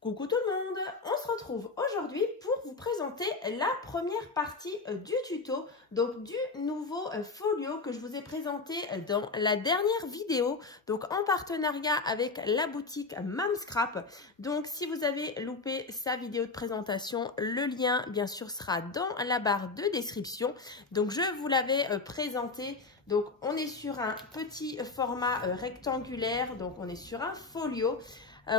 Coucou tout le monde, on se retrouve aujourd'hui pour vous présenter la première partie du tuto, donc du nouveau folio que je vous ai présenté dans la dernière vidéo, donc en partenariat avec la boutique Mamscrap. Donc si vous avez loupé sa vidéo de présentation, le lien bien sûr sera dans la barre de description. Donc je vous l'avais présenté. Donc on est sur un petit format rectangulaire, donc on est sur un folio.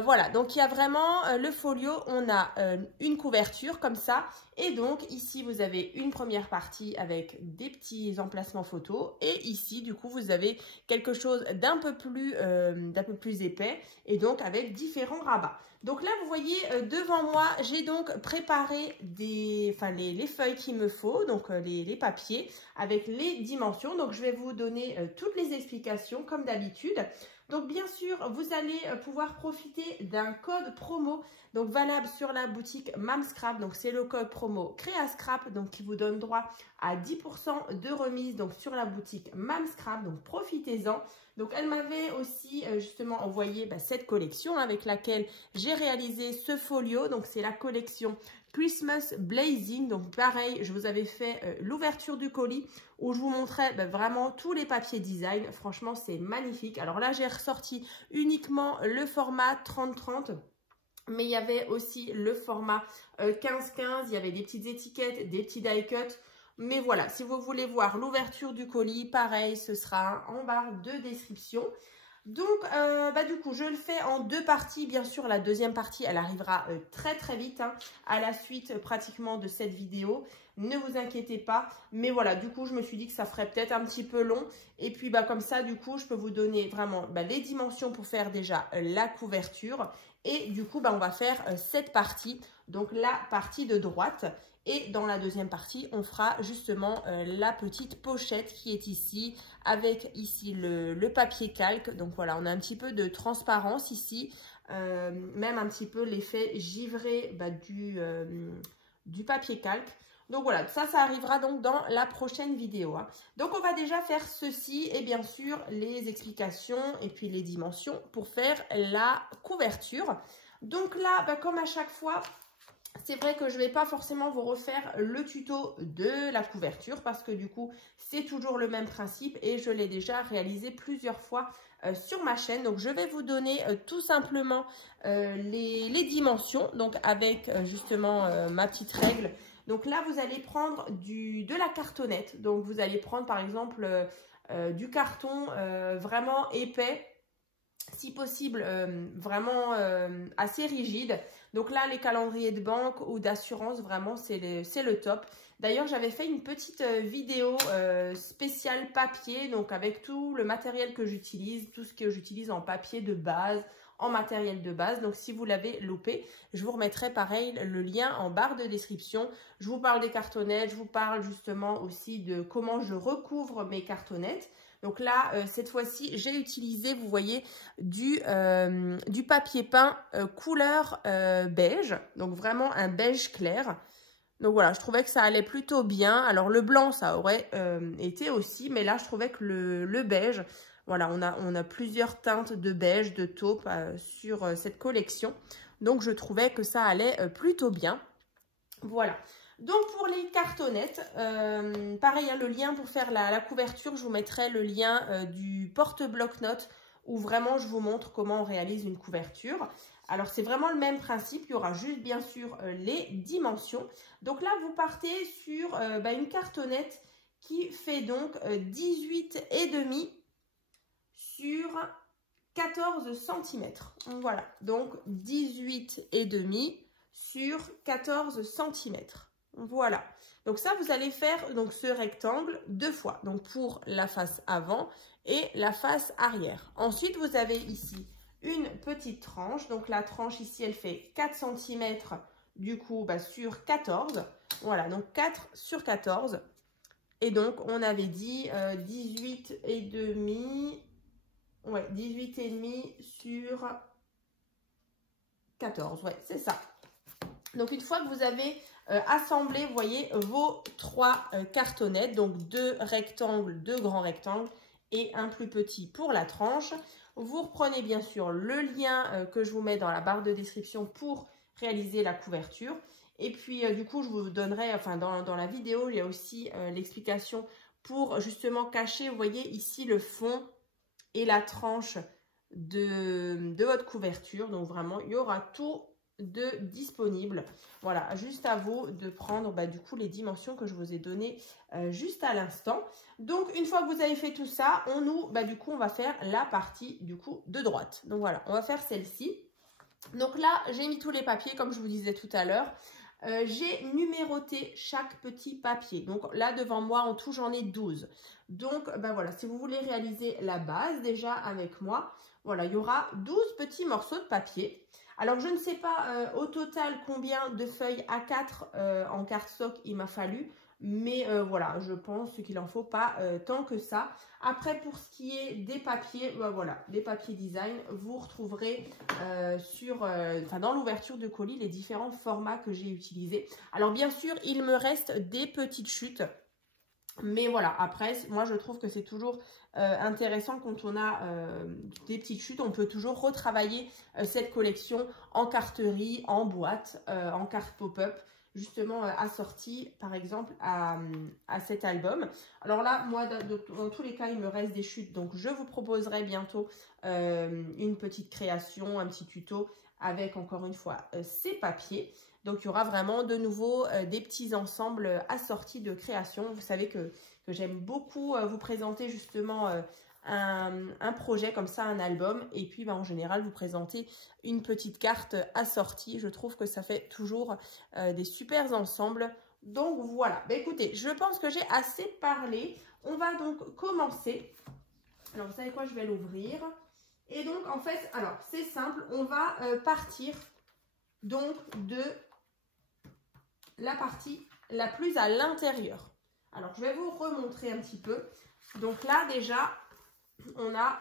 Voilà, donc il y a vraiment le folio, on a une couverture comme ça et donc ici vous avez une première partie avec des petits emplacements photos et ici du coup vous avez quelque chose d'un peu plus épais et donc avec différents rabats. Donc là vous voyez devant moi j'ai donc préparé les feuilles qu'il me faut, donc les papiers avec les dimensions. Donc je vais vous donner toutes les explications comme d'habitude. Donc bien sûr, vous allez pouvoir profiter d'un code promo donc valable sur la boutique Mamscrap. Donc c'est le code promo CréaScrap donc qui vous donne droit à 10% de remise donc sur la boutique Mamscrap. Donc profitez-en. Donc elle m'avait aussi justement envoyé cette collection avec laquelle j'ai réalisé ce folio. Donc c'est la collection Christmas Blazing. Donc pareil, je vous avais fait l'ouverture du colis où je vous montrais vraiment tous les papiers design. Franchement, c'est magnifique. Alors là, j'ai ressorti uniquement le format 30-30. Mais il y avait aussi le format 15-15. Il y avait des petites étiquettes, des petits die cuts. Mais voilà, si vous voulez voir l'ouverture du colis, pareil, ce sera en barre de description. Donc, du coup, je le fais en deux parties. Bien sûr, la deuxième partie, elle arrivera très très vite à la suite pratiquement de cette vidéo. Ne vous inquiétez pas. Mais voilà, du coup, je me suis dit que ça ferait peut-être un petit peu long. Et puis, comme ça, du coup, je peux vous donner vraiment les dimensions pour faire déjà la couverture. Et du coup, on va faire cette partie, donc la partie de droite. Et dans la deuxième partie, on fera justement la petite pochette qui est ici, avec ici le papier calque. Donc voilà, on a un petit peu de transparence ici, même un petit peu l'effet givré du papier calque. Donc voilà, ça arrivera donc dans la prochaine vidéo. Donc on va déjà faire ceci et bien sûr les explications et puis les dimensions pour faire la couverture. Donc là, comme à chaque fois, c'est vrai que je ne vais pas forcément vous refaire le tuto de la couverture parce que du coup, c'est toujours le même principe et je l'ai déjà réalisé plusieurs fois sur ma chaîne. Donc, je vais vous donner tout simplement les dimensions, donc avec justement ma petite règle. Donc là, vous allez prendre de la cartonnette. Donc, vous allez prendre par exemple du carton vraiment épais, si possible vraiment assez rigide. Donc là, les calendriers de banque ou d'assurance, vraiment, c'est le top. D'ailleurs, j'avais fait une petite vidéo spéciale papier, donc avec tout le matériel que j'utilise, tout ce que j'utilise en papier de base, en matériel de base. Donc, si vous l'avez loupé, je vous remettrai pareil le lien en barre de description. Je vous parle des cartonnettes, je vous parle justement aussi de comment je recouvre mes cartonnettes. Donc là, cette fois-ci, j'ai utilisé, vous voyez, du papier peint couleur beige. Donc vraiment un beige clair. Donc voilà, je trouvais que ça allait plutôt bien. Alors le blanc, ça aurait été aussi. Mais là, je trouvais que le beige, voilà, on a plusieurs teintes de beige, de taupe sur cette collection. Donc je trouvais que ça allait plutôt bien. Voilà. Donc pour les cartonnettes, pareil, le lien pour faire la couverture, je vous mettrai le lien du porte-bloc-notes où vraiment je vous montre comment on réalise une couverture. Alors c'est vraiment le même principe, il y aura juste bien sûr les dimensions. Donc là vous partez sur une cartonnette qui fait donc 18,5 sur 14 cm. Voilà, donc 18,5 sur 14 cm. Voilà, donc ça vous allez faire donc ce rectangle deux fois, donc pour la face avant et la face arrière. Ensuite vous avez ici une petite tranche, donc la tranche ici elle fait 4 cm du coup sur 14, voilà, donc 4 sur 14 et donc on avait dit 18,5, ouais, 18,5 sur 14, ouais, c'est ça. Donc une fois que vous avez assemblé, vous voyez, vos trois cartonnettes, donc deux rectangles, deux grands rectangles et un plus petit pour la tranche, Vous reprenez bien sûr le lien que je vous mets dans la barre de description pour réaliser la couverture. Et puis du coup, je vous donnerai, enfin dans la vidéo, il y a aussi l'explication pour justement cacher, vous voyez ici le fond et la tranche de votre couverture. Donc vraiment, il y aura tout de disponible. Voilà, juste à vous de prendre du coup les dimensions que je vous ai données juste à l'instant. Donc une fois que vous avez fait tout ça, du coup on va faire la partie du coup de droite. Donc voilà, on va faire celle-ci. Donc là, j'ai mis tous les papiers comme je vous disais tout à l'heure. J'ai numéroté chaque petit papier. Donc là, devant moi, en tout, j'en ai 12. Donc, voilà, si vous voulez réaliser la base déjà avec moi, voilà, il y aura 12 petits morceaux de papier. Alors, je ne sais pas au total combien de feuilles A4 en cardstock il m'a fallu. Mais voilà, je pense qu'il n'en faut pas tant que ça. Après, pour ce qui est des papiers, voilà, des papiers design, vous retrouverez dans l'ouverture de colis les différents formats que j'ai utilisés. Alors bien sûr, il me reste des petites chutes. Mais voilà, après, moi je trouve que c'est toujours intéressant quand on a des petites chutes. On peut toujours retravailler cette collection en carterie, en boîte, en carte pop-up, justement assortie par exemple à cet album. Alors là, moi, dans tous les cas, il me reste des chutes. Donc je vous proposerai bientôt une petite création, un petit tuto avec encore une fois ces papiers. Donc, il y aura vraiment de nouveau des petits ensembles assortis de création. Vous savez que j'aime beaucoup vous présenter justement un projet comme ça, un album. Et puis, en général, vous présenter une petite carte assortie. Je trouve que ça fait toujours des super ensembles. Donc, voilà. Écoutez, je pense que j'ai assez parlé. On va donc commencer. Alors, vous savez quoi? Je vais l'ouvrir. Et donc, en fait, alors, c'est simple. On va partir donc de la partie la plus à l'intérieur. Alors, je vais vous remontrer un petit peu. Donc là, déjà, on a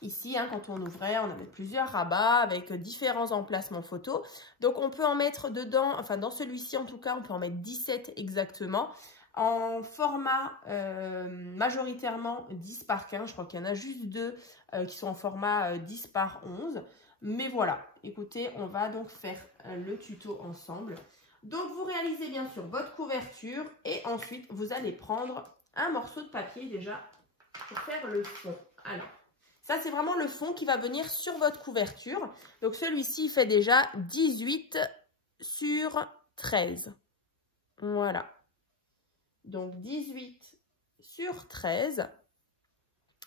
ici, quand on ouvrait, on avait plusieurs rabats avec différents emplacements photos. Donc, on peut en mettre dedans, enfin, dans celui-ci, en tout cas, on peut en mettre 17 exactement. En format majoritairement 10 par 15. Je crois qu'il y en a juste 2 qui sont en format 10 par 11. Mais voilà, écoutez, on va donc faire le tuto ensemble. Donc, vous réalisez bien sûr votre couverture et ensuite, vous allez prendre un morceau de papier déjà pour faire le fond. Alors, ça, c'est vraiment le fond qui va venir sur votre couverture. Donc, celui-ci, il fait déjà 18 sur 13. Voilà. Donc, 18 sur 13.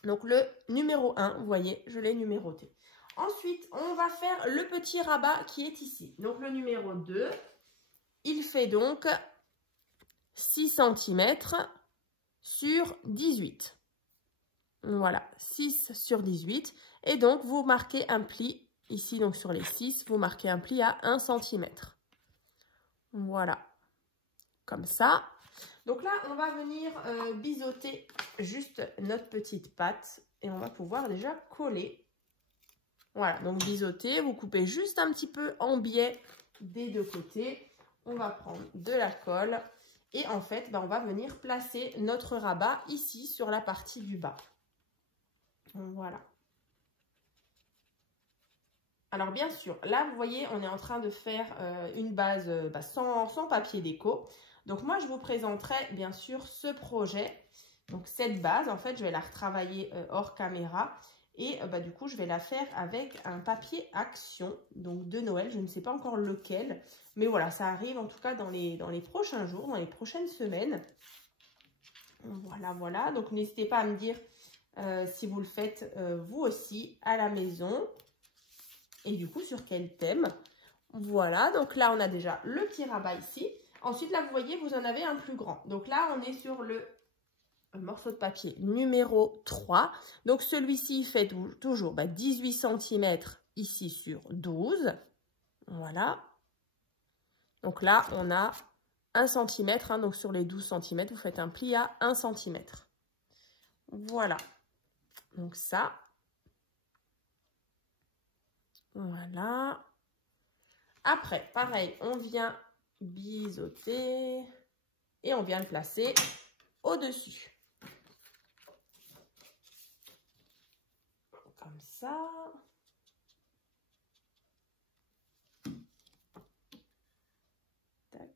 Donc, le numéro 1, vous voyez, je l'ai numéroté. Ensuite, on va faire le petit rabat qui est ici. Donc, le numéro 2. Il fait donc 6 cm sur 18. Voilà, 6 sur 18. Et donc, vous marquez un pli, ici donc sur les 6, vous marquez un pli à 1 cm. Voilà, comme ça. Donc là, on va venir biseauter juste notre petite pâte et on va pouvoir déjà coller. Voilà, donc biseauter, vous coupez juste un petit peu en biais des deux côtés. On va prendre de la colle et en fait, on va venir placer notre rabat ici sur la partie du bas. Voilà. Alors bien sûr, là, vous voyez, on est en train de faire une base sans papier déco. Donc moi, je vous présenterai bien sûr ce projet. Donc cette base, en fait, je vais la retravailler hors caméra. Et du coup, je vais la faire avec un papier Action, donc de Noël. Je ne sais pas encore lequel. Mais voilà, ça arrive en tout cas dans les prochains jours, dans les prochaines semaines. Voilà, voilà. Donc n'hésitez pas à me dire si vous le faites vous aussi à la maison. Et du coup, sur quel thème. Voilà, donc là, on a déjà le petit rabat ici. Ensuite, là, vous voyez, vous en avez un plus grand. Donc là, on est sur le morceau de papier numéro 3. Donc celui-ci, il fait toujours 18 cm ici sur 12. Voilà. Donc là, on a 1 cm. Donc sur les 12 cm, vous faites un pli à 1 cm. Voilà. Donc ça. Voilà. Après, pareil, on vient biseauter et on vient le placer au-dessus. Comme ça. Tac.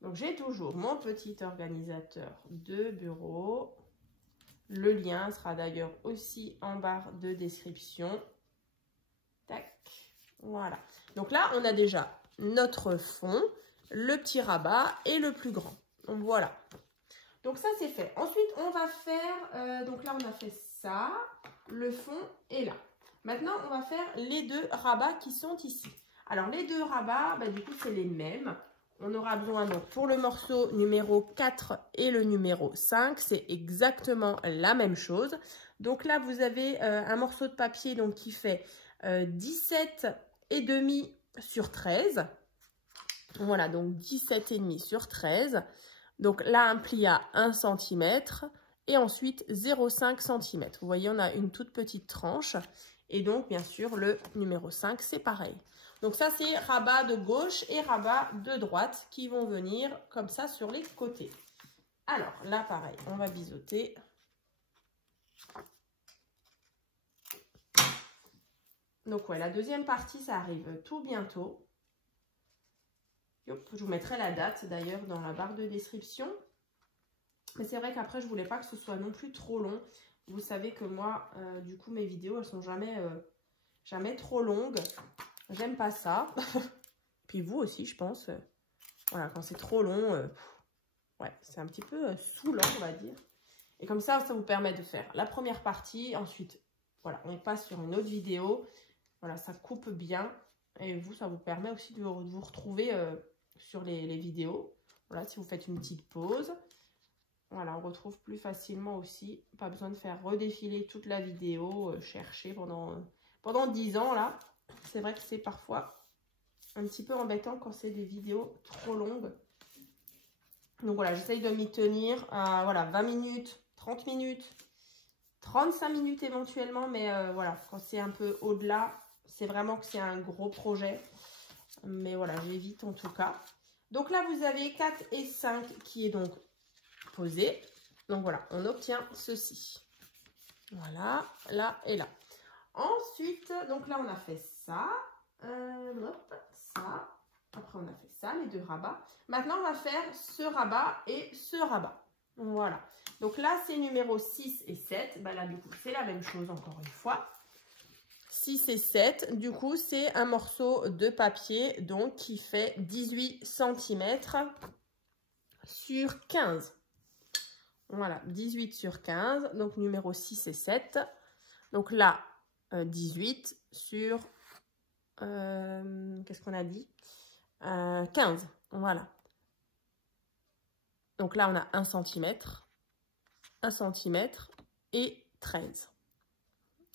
Donc j'ai toujours mon petit organisateur de bureau. Le lien sera d'ailleurs aussi en barre de description. Tac, voilà. Donc là, on a déjà notre fond, le petit rabat et le plus grand. Donc voilà. Donc ça, c'est fait. Ensuite, on va faire... donc là, on a fait ça. Le fond est là. Maintenant, on va faire les deux rabats qui sont ici. Alors, les deux rabats, bah, du coup, c'est les mêmes. On aura besoin, donc, pour le morceau numéro 4 et le numéro 5, c'est exactement la même chose. Donc là, vous avez un morceau de papier donc, qui fait 17,5 sur 13. Voilà, donc 17,5 sur 13. Donc là, un pli à 1 cm et ensuite 0,5 cm. Vous voyez, on a une toute petite tranche. Et donc, bien sûr, le numéro 5, c'est pareil. Donc ça, c'est rabat de gauche et rabat de droite qui vont venir comme ça sur les côtés. Alors, là, pareil, on va biseauter. Donc, ouais, la deuxième partie, ça arrive tout bientôt. Yop, je vous mettrai la date, d'ailleurs, dans la barre de description. Mais c'est vrai qu'après, je voulais pas que ce soit non plus trop long. Vous savez que moi, du coup, mes vidéos, elles sont jamais trop longues. J'aime pas ça. Puis vous aussi, je pense. Voilà, quand c'est trop long, ouais, c'est un petit peu saoulant, on va dire. Et comme ça vous permet de faire la première partie. Ensuite, voilà, on passe sur une autre vidéo. Voilà, ça coupe bien. Et vous, ça vous permet aussi de vous retrouver sur les vidéos. Voilà, si vous faites une petite pause. Voilà, on retrouve plus facilement aussi. Pas besoin de faire redéfiler toute la vidéo, chercher pendant 10 ans, là. C'est vrai que c'est parfois un petit peu embêtant quand c'est des vidéos trop longues. Donc voilà, j'essaye de m'y tenir à voilà, 20 minutes, 30 minutes, 35 minutes éventuellement. Mais voilà, quand c'est un peu au-delà, c'est vraiment que c'est un gros projet. Mais voilà, j'évite en tout cas. Donc là, vous avez 4 et 5 qui est donc posé. Donc voilà, on obtient ceci. Voilà, là et là. Ensuite, donc là, on a fait ça. Hop, ça. Après, on a fait ça, les deux rabats. Maintenant, on va faire ce rabat et ce rabat. Voilà. Donc là, c'est numéro 6 et 7. Bah là, du coup, c'est la même chose encore une fois. 6 et 7. Du coup, c'est un morceau de papier donc qui fait 18 cm sur 15. Voilà, 18 sur 15. Donc, numéro 6 et 7. Donc là, 18 sur... qu'est-ce qu'on a dit 15, voilà. Donc là, on a 1 cm, 1 cm et 13.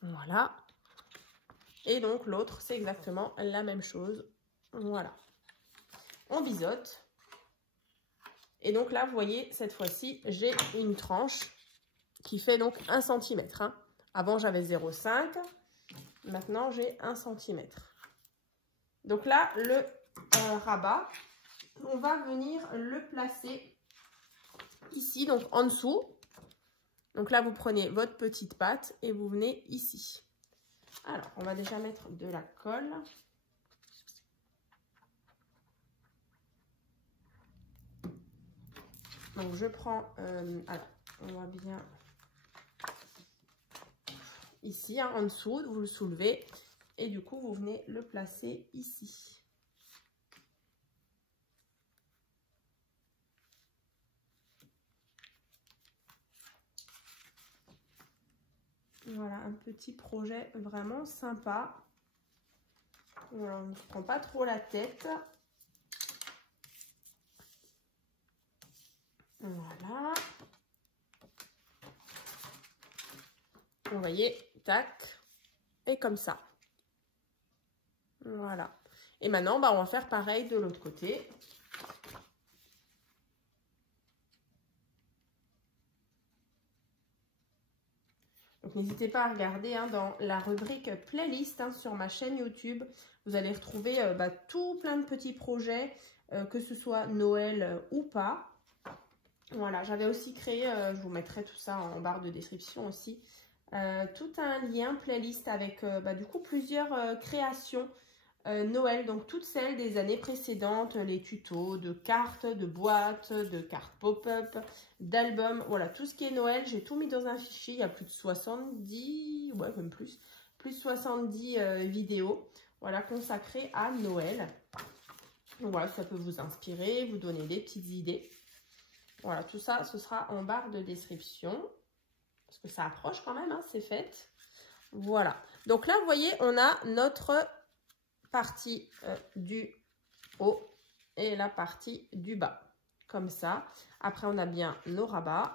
Voilà. Et donc, l'autre, c'est exactement la même chose. Voilà. On biseaute. Et donc là, vous voyez, cette fois-ci, j'ai une tranche qui fait donc 1 cm. Hein. Avant, j'avais 0,5. Maintenant, j'ai 1 cm. Donc là, le rabat, on va venir le placer ici, donc en dessous. Donc là, vous prenez votre petite patte et vous venez ici. Alors, on va déjà mettre de la colle. Donc, je prends... alors, on va bien... Ici, hein, en dessous, vous le soulevez. Et du coup, vous venez le placer ici. Voilà, un petit projet vraiment sympa. Voilà, on ne se prend pas trop la tête. Voilà. Vous voyez, tac. Et comme ça. Voilà. Et maintenant, bah, on va faire pareil de l'autre côté. Donc, Donc n'hésitez pas à regarder hein, dans la rubrique playlist hein, sur ma chaîne YouTube. Vous allez retrouver tout plein de petits projets, que ce soit Noël ou pas. Voilà, j'avais aussi créé, je vous mettrai tout ça en barre de description aussi, tout un lien playlist avec du coup plusieurs créations Noël, donc toutes celles des années précédentes, les tutos de cartes, de boîtes, de cartes pop-up, d'albums, voilà, tout ce qui est Noël, j'ai tout mis dans un fichier, il y a plus de 70, ouais même plus de 70 vidéos, voilà, consacrées à Noël. Donc voilà, ça peut vous inspirer, vous donner des petites idées. Voilà, tout ça, ce sera en barre de description. Parce que ça approche quand même, hein, c'est fait. Voilà. Donc là, vous voyez, on a notre partie du haut et la partie du bas. Comme ça. Après, on a bien nos rabats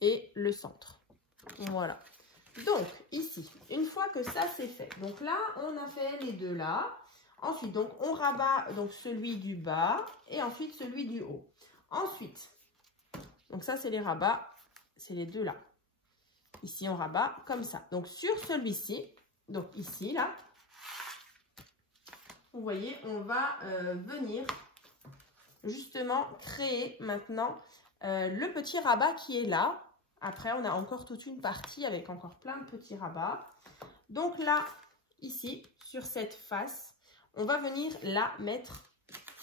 et le centre. Voilà. Donc, ici, une fois que ça, c'est fait. Donc là, on a fait les deux là. Ensuite, donc, on rabat donc, celui du bas et ensuite celui du haut. Ensuite, donc ça, c'est les rabats. C'est les deux là. Ici, on rabat comme ça. Donc, sur celui-ci, donc ici, là, vous voyez, on va venir justement créer maintenant le petit rabat qui est là. Après, on a encore toute une partie avec encore plein de petits rabats. Donc là, ici, sur cette face, on va venir là mettre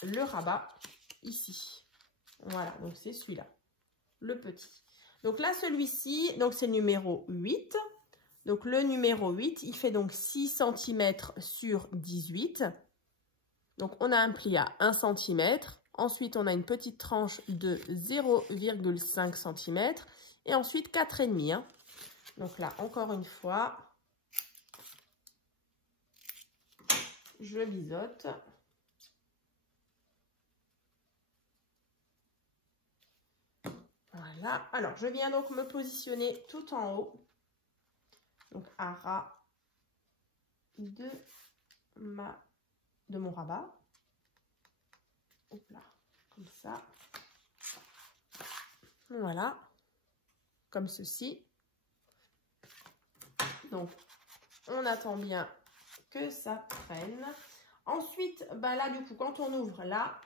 le rabat ici. Voilà, donc c'est celui-là, le petit. Donc là, celui-ci, donc c'est le numéro 8. Donc le numéro 8, il fait donc 6 cm sur 18. Donc on a un pli à 1 cm. Ensuite, on a une petite tranche de 0,5 cm. Et ensuite, 4,5. Hein. Donc là, encore une fois, je biseaute. Voilà. Alors, je viens donc me positionner tout en haut. Donc, à ras de mon rabat. Hop là, comme ça. Voilà. Comme ceci. Donc, on attend bien que ça prenne. Ensuite, là, du coup, quand on ouvre là,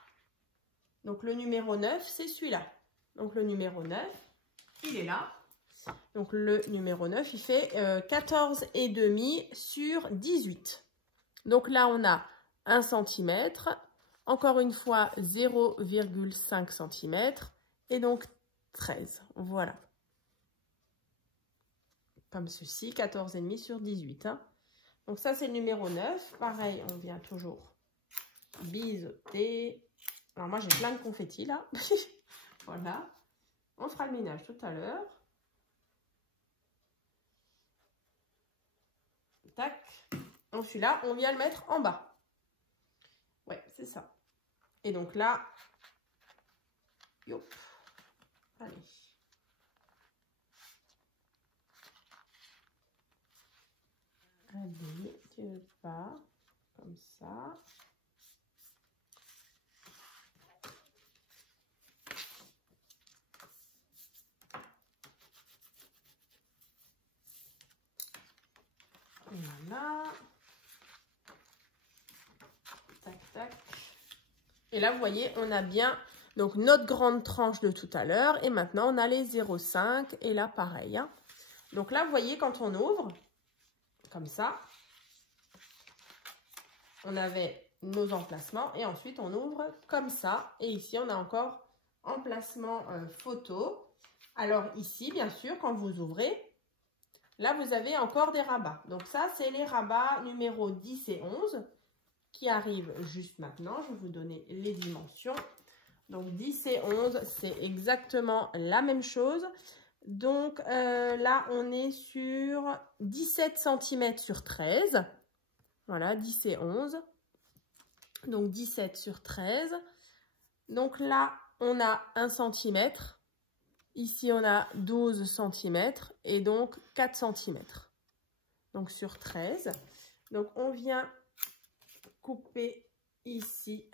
donc le numéro 9, c'est celui-là. Donc, le numéro 9, il est là. Donc, le numéro 9, il fait 14,5 sur 18. Donc, là, on a 1 cm. Encore une fois, 0,5 cm. Et donc, 13. Voilà. Comme ceci, 14,5 sur 18. Hein. Donc, ça, c'est le numéro 9. Pareil, on vient toujours biseauter. Alors, moi, j'ai plein de confettis, là. Voilà. On fera le ménage tout à l'heure. Tac. Donc, celui-là, on vient le mettre en bas. Ouais, c'est ça. Et donc là, yop. Allez. Allez, tu veux pas. Comme ça. Voilà. Tac, tac. Et là, vous voyez, on a bien donc notre grande tranche de tout à l'heure. Et maintenant, on a les 0,5. Et là, pareil. Hein. Donc là, vous voyez, quand on ouvre, comme ça, on avait nos emplacements. Et ensuite, on ouvre comme ça. Et ici, on a encore emplacement photo. Alors ici, bien sûr, quand vous ouvrez, là, vous avez encore des rabats. Donc ça, c'est les rabats numéro 10 et 11 qui arrivent juste maintenant. Je vais vous donner les dimensions. Donc 10 et 11, c'est exactement la même chose. Donc là, on est sur 17 cm sur 13. Voilà, 10 et 11. Donc 17 sur 13. Donc là, on a 1 cm. Ici, on a 12 cm et donc 4 cm. Donc sur 13. Donc on vient couper ici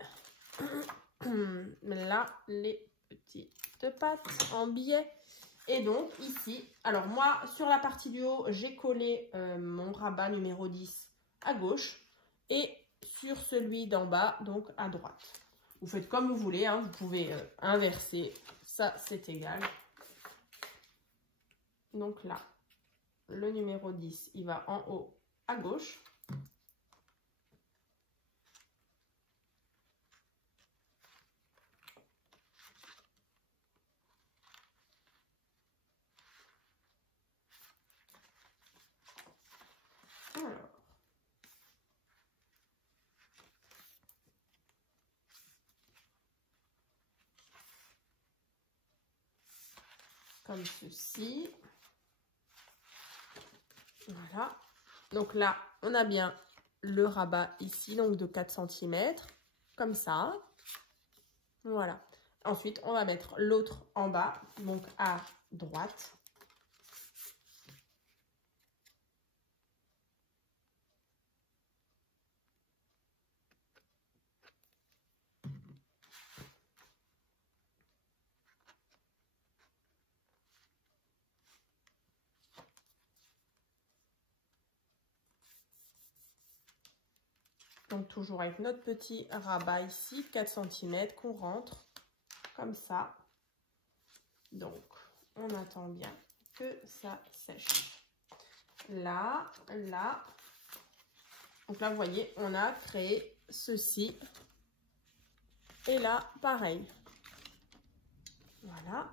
là les petites pattes en biais. Et donc ici, alors moi sur la partie du haut, j'ai collé mon rabat numéro 10 à gauche et sur celui d'en bas, donc à droite. Vous faites comme vous voulez, hein, vous pouvez inverser, ça c'est égal. Donc là, le numéro 10, il va en haut à gauche. Alors. Comme ceci. Voilà. Donc là, on a bien le rabat ici, donc de 4 cm, comme ça. Voilà. Ensuite, on va mettre l'autre en bas, donc à droite. Donc toujours avec notre petit rabat ici, 4 cm qu'on rentre comme ça. Donc on attend bien que ça sèche. Là, là. Donc là, vous voyez, on a créé ceci. Et là, pareil. Voilà.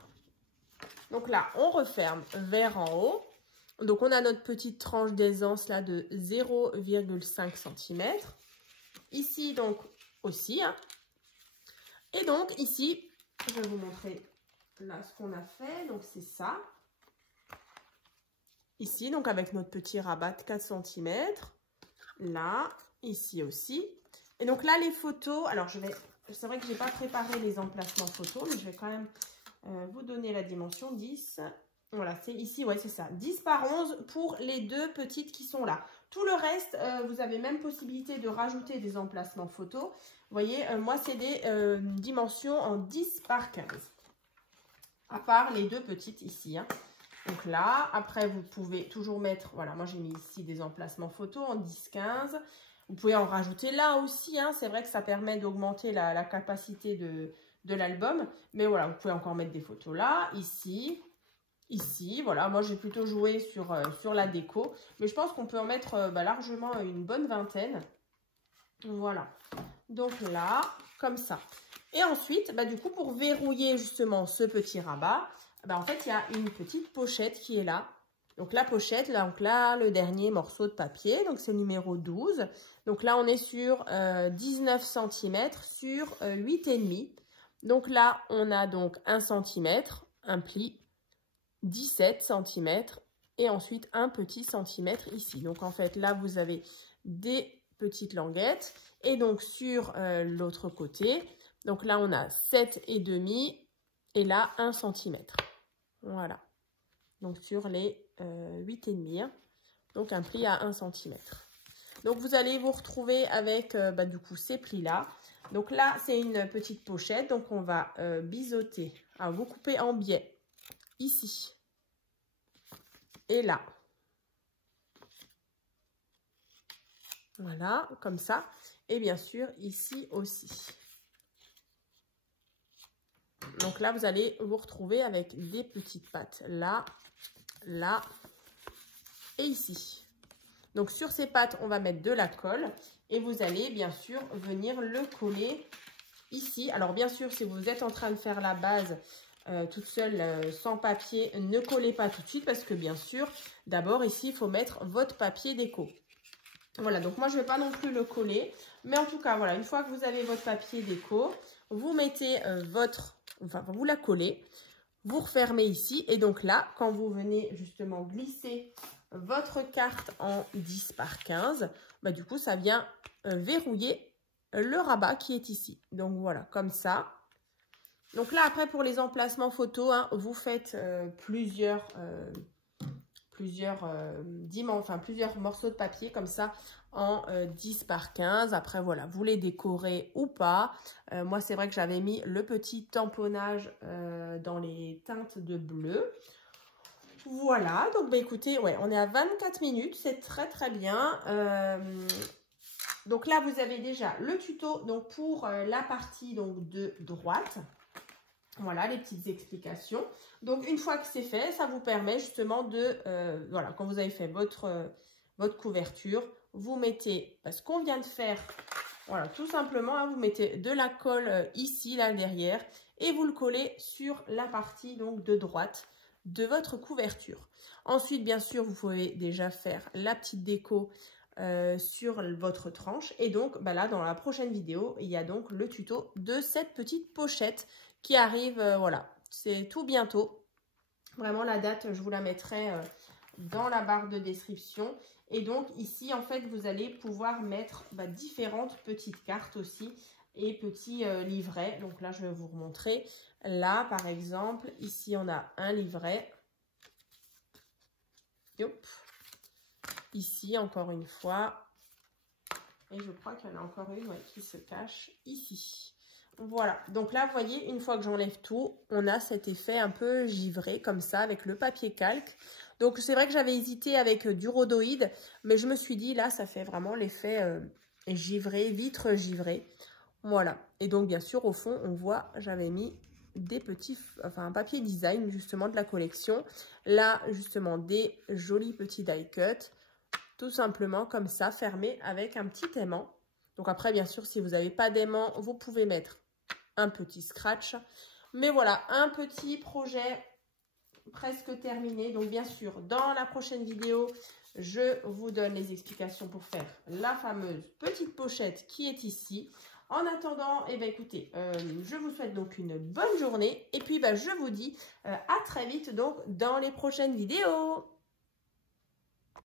Donc là, on referme vers en haut. Donc on a notre petite tranche d'aisance là de 0,5 cm. Ici, donc, aussi. Hein. Et donc, ici, je vais vous montrer là ce qu'on a fait. Donc, c'est ça. Ici, donc, avec notre petit rabat de 4 cm. Là, ici aussi. Et donc là, les photos. Alors, c'est vrai que je n'ai pas préparé les emplacements photos, mais je vais quand même vous donner la dimension 10. Voilà, c'est ici, ouais, c'est ça. 10 par 11 pour les deux petites qui sont là. Tout le reste, vous avez même possibilité de rajouter des emplacements photos. Vous voyez, moi, c'est des dimensions en 10 par 15. À part les deux petites ici. Hein. Donc là, après, vous pouvez toujours mettre... Voilà, moi, j'ai mis ici des emplacements photos en 10-15. Vous pouvez en rajouter là aussi. Hein. C'est vrai que ça permet d'augmenter la capacité de l'album. Mais voilà, vous pouvez encore mettre des photos là, ici... Ici, voilà, moi j'ai plutôt joué sur la déco, mais je pense qu'on peut en mettre largement une bonne vingtaine. Voilà, donc là, comme ça. Et ensuite, du coup, pour verrouiller justement ce petit rabat, en fait, il y a une petite pochette qui est là. Donc la pochette, donc là, le dernier morceau de papier, donc c'est numéro 12. Donc là, on est sur 19 cm sur 8,5. Donc là, on a donc 1 cm, un pli, 17 cm et ensuite un petit centimètre ici. Donc en fait là vous avez des petites languettes et donc sur l'autre côté, donc là on a 7,5 et là 1 cm. Voilà. Donc sur les 8,5, donc un pli à 1 cm. Donc vous allez vous retrouver avec du coup ces plis là. Donc là c'est une petite pochette, donc on va biseauter, vous couper en biais. Ici et là. Voilà, comme ça. Et bien sûr, ici aussi. Donc là, vous allez vous retrouver avec des petites pattes. Là, là et ici. Donc sur ces pattes, on va mettre de la colle. Et vous allez bien sûr venir le coller ici. Alors bien sûr, si vous êtes en train de faire la base... toute seule sans papier, ne collez pas tout de suite parce que bien sûr, d'abord ici, il faut mettre votre papier déco. Voilà, donc moi, je ne vais pas non plus le coller. Mais en tout cas, voilà, une fois que vous avez votre papier déco, vous mettez vous la collez, vous refermez ici. Et donc là, quand vous venez justement glisser votre carte en 10 par 15, du coup, ça vient verrouiller le rabat qui est ici. Donc voilà, comme ça. Donc là, après, pour les emplacements photos, hein, vous faites plusieurs morceaux de papier comme ça en 10 par 15. Après, voilà, vous les décorez ou pas. Moi, c'est vrai que j'avais mis le petit tamponnage dans les teintes de bleu. Voilà, donc bah, écoutez, ouais, on est à 24 minutes, c'est très très bien. Donc là, vous avez déjà le tuto donc pour la partie donc, de droite. Voilà, les petites explications. Donc, une fois que c'est fait, ça vous permet justement de, voilà, quand vous avez fait votre couverture, vous mettez, ce qu'on vient de faire, voilà, tout simplement, hein, vous mettez de la colle ici, là, derrière, et vous le collez sur la partie donc de droite de votre couverture. Ensuite, bien sûr, vous pouvez déjà faire la petite déco sur votre tranche. Et donc, bah là, dans la prochaine vidéo, il y a donc le tuto de cette petite pochette qui arrive, voilà, c'est tout bientôt. Vraiment, la date, je vous la mettrai dans la barre de description. Et donc, ici, en fait, vous allez pouvoir mettre différentes petites cartes aussi et petits livrets. Donc là, je vais vous remontrer. Là, par exemple, ici, on a un livret. Hop. Ici, encore une fois. Et je crois qu'il y en a encore une qui se cache ici. Voilà. Donc là, vous voyez, une fois que j'enlève tout, on a cet effet un peu givré, comme ça, avec le papier calque. Donc, c'est vrai que j'avais hésité avec du rhodoïde, mais je me suis dit, là, ça fait vraiment l'effet givré, vitre givrée. Voilà. Et donc, bien sûr, au fond, on voit, j'avais mis des petits, enfin, un papier design, justement, de la collection. Là, justement, des jolis petits die cut. Tout simplement comme ça, fermé avec un petit aimant. Donc après, bien sûr, si vous n'avez pas d'aimant, vous pouvez mettre un petit scratch. Mais voilà, un petit projet presque terminé. Donc bien sûr, dans la prochaine vidéo, je vous donne les explications pour faire la fameuse petite pochette qui est ici. En attendant, eh bien, écoutez, je vous souhaite donc une bonne journée. Et puis, je vous dis à très vite donc dans les prochaines vidéos.